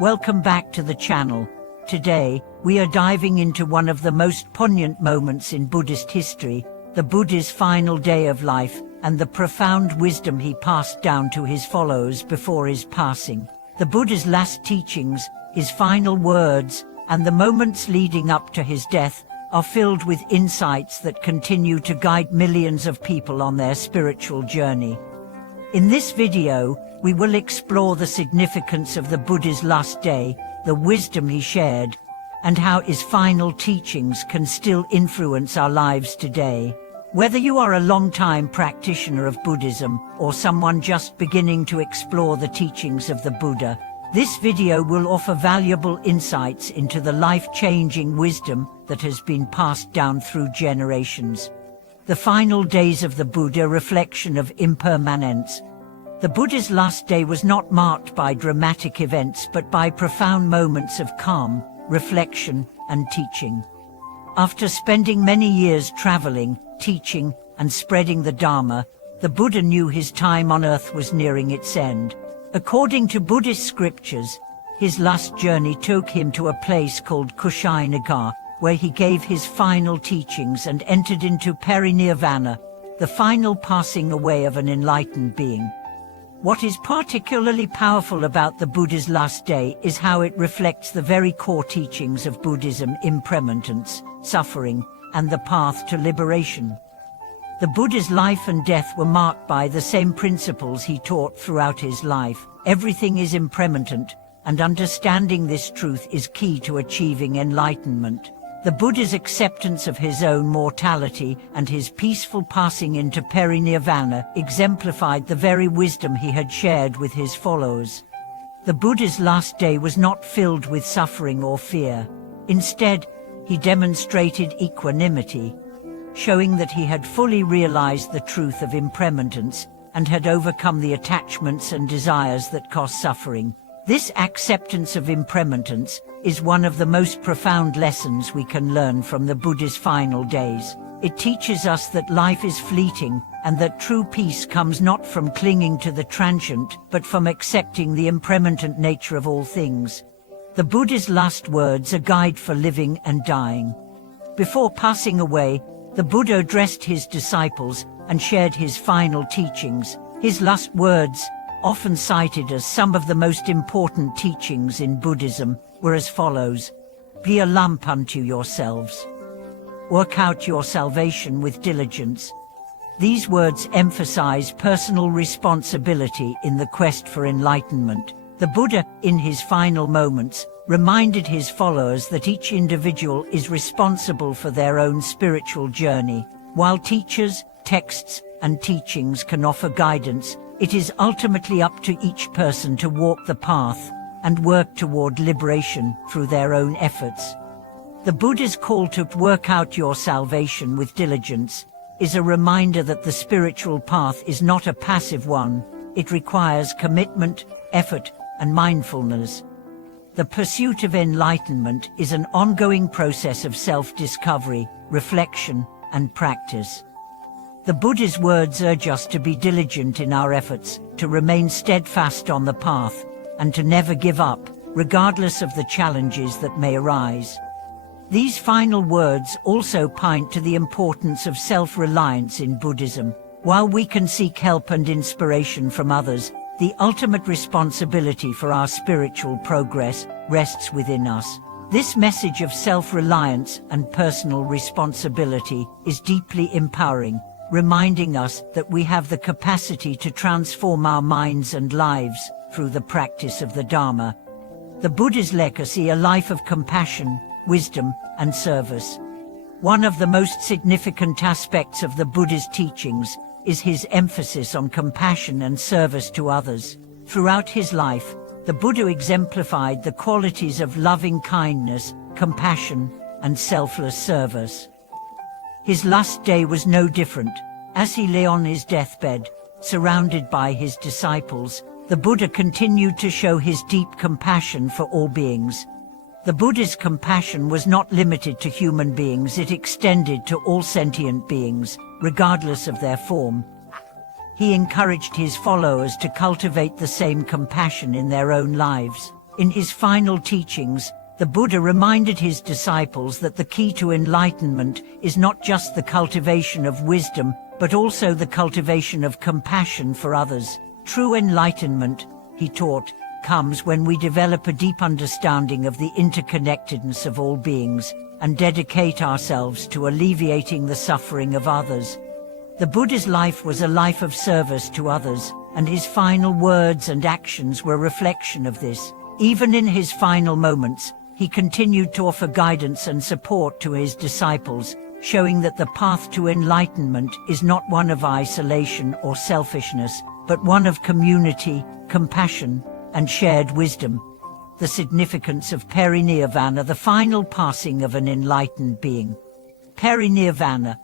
Welcome back to the channel. Today, we are diving into one of the most poignant moments in Buddhist history, the Buddha's final day of life, and the profound wisdom he passed down to his followers before his passing. The Buddha's last teachings, his final words, and the moments leading up to his death are filled with insights that continue to guide millions of people on their spiritual journey. In this video, we will explore the significance of the Buddha's last day, the wisdom he shared, and how his final teachings can still influence our lives today. Whether you are a long-time practitioner of Buddhism or someone just beginning to explore the teachings of the Buddha, this video will offer valuable insights into the life-changing wisdom that has been passed down through generations. The final days of the Buddha, reflection of impermanence. The Buddha's last day was not marked by dramatic events but by profound moments of calm, reflection, and teaching. After spending many years traveling, teaching, and spreading the Dharma, the Buddha knew his time on earth was nearing its end. According to Buddhist scriptures, his last journey took him to a place called Kushainagar, where he gave his final teachings and entered into parinirvana, the final passing away of an enlightened being. What is particularly powerful about the Buddha's last day is how it reflects the very core teachings of Buddhism: impermanence, suffering, and the path to liberation. The Buddha's life and death were marked by the same principles he taught throughout his life. Everything is impermanent, and understanding this truth is key to achieving enlightenment. The Buddha's acceptance of his own mortality and his peaceful passing into parinirvana exemplified the very wisdom he had shared with his followers. The Buddha's last day was not filled with suffering or fear. Instead, he demonstrated equanimity, showing that he had fully realized the truth of impermanence and had overcome the attachments and desires that cause suffering. This acceptance of impermanence is one of the most profound lessons we can learn from the Buddha's final days. It teaches us that life is fleeting and that true peace comes not from clinging to the transient but from accepting the impermanent nature of all things. The Buddha's last words are a guide for living and dying. Before passing away, the Buddha addressed his disciples and shared his final teachings. His last words, often cited as some of the most important teachings in Buddhism, were as follows: "Be a lamp unto yourselves. Work out your salvation with diligence." These words emphasize personal responsibility in the quest for enlightenment. The Buddha, in his final moments, reminded his followers that each individual is responsible for their own spiritual journey. While teachers, texts, and teachings can offer guidance, it is ultimately up to each person to walk the path and work toward liberation through their own efforts. The Buddha's call to work out your salvation with diligence is a reminder that the spiritual path is not a passive one. It requires commitment, effort, and mindfulness. The pursuit of enlightenment is an ongoing process of self-discovery, reflection, and practice. The Buddha's words urge us to be diligent in our efforts, to remain steadfast on the path, and to never give up, regardless of the challenges that may arise. These final words also point to the importance of self-reliance in Buddhism. While we can seek help and inspiration from others, the ultimate responsibility for our spiritual progress rests within us. This message of self-reliance and personal responsibility is deeply empowering, reminding us that we have the capacity to transform our minds and lives through the practice of the Dharma. The Buddha's legacy: a life of compassion, wisdom, and service. One of the most significant aspects of the Buddha's teachings is his emphasis on compassion and service to others. Throughout his life, the Buddha exemplified the qualities of loving kindness, compassion, and selfless service. His last day was no different. As he lay on his deathbed, surrounded by his disciples, the Buddha continued to show his deep compassion for all beings. The Buddha's compassion was not limited to human beings, it extended to all sentient beings, regardless of their form. He encouraged his followers to cultivate the same compassion in their own lives. In his final teachings, the Buddha reminded his disciples that the key to enlightenment is not just the cultivation of wisdom, but also the cultivation of compassion for others. True enlightenment, he taught, comes when we develop a deep understanding of the interconnectedness of all beings and dedicate ourselves to alleviating the suffering of others. The Buddha's life was a life of service to others, and his final words and actions were a reflection of this. Even in his final moments, he continued to offer guidance and support to his disciples, showing that the path to enlightenment is not one of isolation or selfishness, but one of community, compassion, and shared wisdom. The significance of parinirvana, the final passing of an enlightened being. Parinirvana,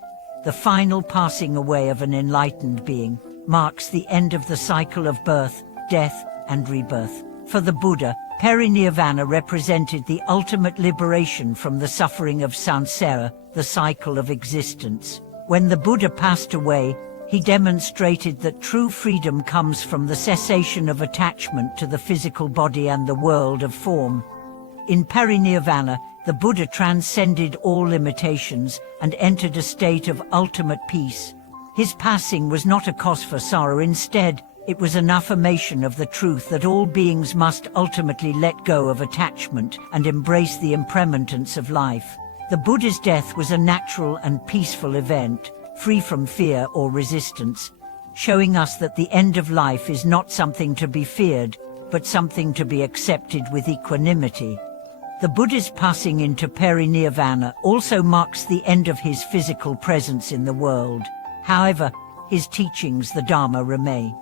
the final passing away of an enlightened being, marks the end of the cycle of birth, death, and rebirth. For the Buddha, parinirvana represented the ultimate liberation from the suffering of samsara, the cycle of existence. When the Buddha passed away, he demonstrated that true freedom comes from the cessation of attachment to the physical body and the world of form. In parinirvana, the Buddha transcended all limitations and entered a state of ultimate peace. His passing was not a cause for sorrow. Instead, it was an affirmation of the truth that all beings must ultimately let go of attachment and embrace the impermanence of life. The Buddha's death was a natural and peaceful event, free from fear or resistance, showing us that the end of life is not something to be feared, but something to be accepted with equanimity. The Buddha's passing into parinirvana also marks the end of his physical presence in the world. However, his teachings, the Dharma, remain.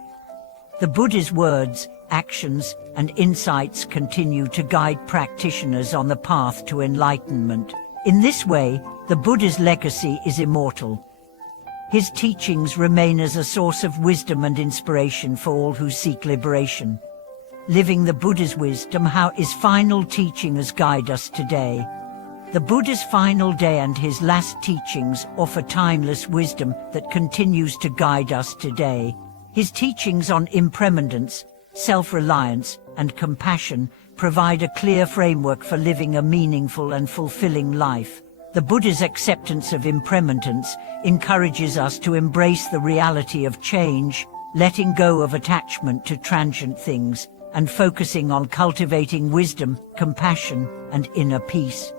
The Buddha's words, actions, and insights continue to guide practitioners on the path to enlightenment. In this way, the Buddha's legacy is immortal. His teachings remain as a source of wisdom and inspiration for all who seek liberation. Living the Buddha's wisdom, how his final teachings guide us today. The Buddha's final day and his last teachings offer timeless wisdom that continues to guide us today. His teachings on impermanence, self-reliance, and compassion provide a clear framework for living a meaningful and fulfilling life. The Buddha's acceptance of impermanence encourages us to embrace the reality of change, letting go of attachment to transient things, and focusing on cultivating wisdom, compassion, and inner peace.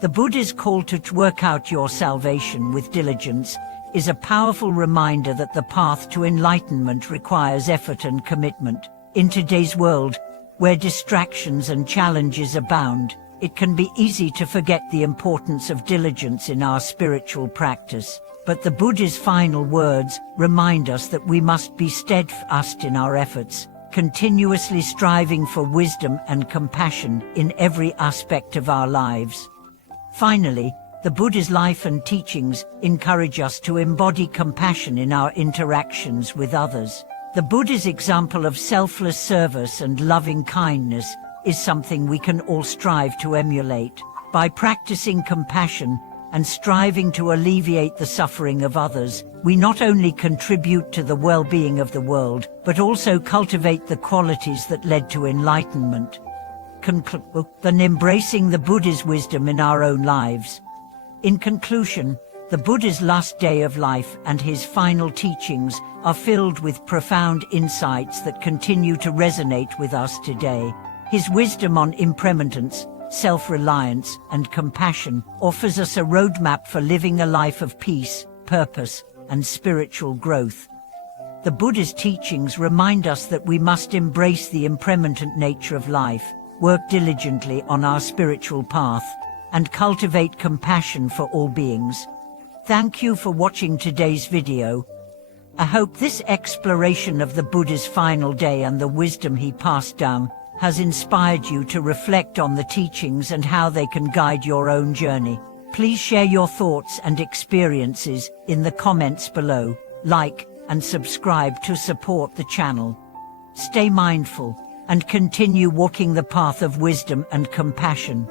The Buddha's call to work out your salvation with diligence is a powerful reminder that the path to enlightenment requires effort and commitment. In today's world, where distractions and challenges abound, it can be easy to forget the importance of diligence in our spiritual practice. But the Buddha's final words remind us that we must be steadfast in our efforts, continuously striving for wisdom and compassion in every aspect of our lives. Finally, the Buddha's life and teachings encourage us to embody compassion in our interactions with others. The Buddha's example of selfless service and loving kindness is something we can all strive to emulate. By practicing compassion and striving to alleviate the suffering of others, we not only contribute to the well-being of the world, but also cultivate the qualities that led to enlightenment. Then embracing the Buddha's wisdom in our own lives. In conclusion, the Buddha's last day of life and his final teachings are filled with profound insights that continue to resonate with us today. His wisdom on impermanence, self-reliance, and compassion offers us a roadmap for living a life of peace, purpose, and spiritual growth. The Buddha's teachings remind us that we must embrace the impermanent nature of life, work diligently on our spiritual path, and cultivate compassion for all beings. Thank you for watching today's video. I hope this exploration of the Buddha's final day and the wisdom he passed down has inspired you to reflect on the teachings and how they can guide your own journey. Please share your thoughts and experiences in the comments below, like and subscribe to support the channel. Stay mindful and continue walking the path of wisdom and compassion.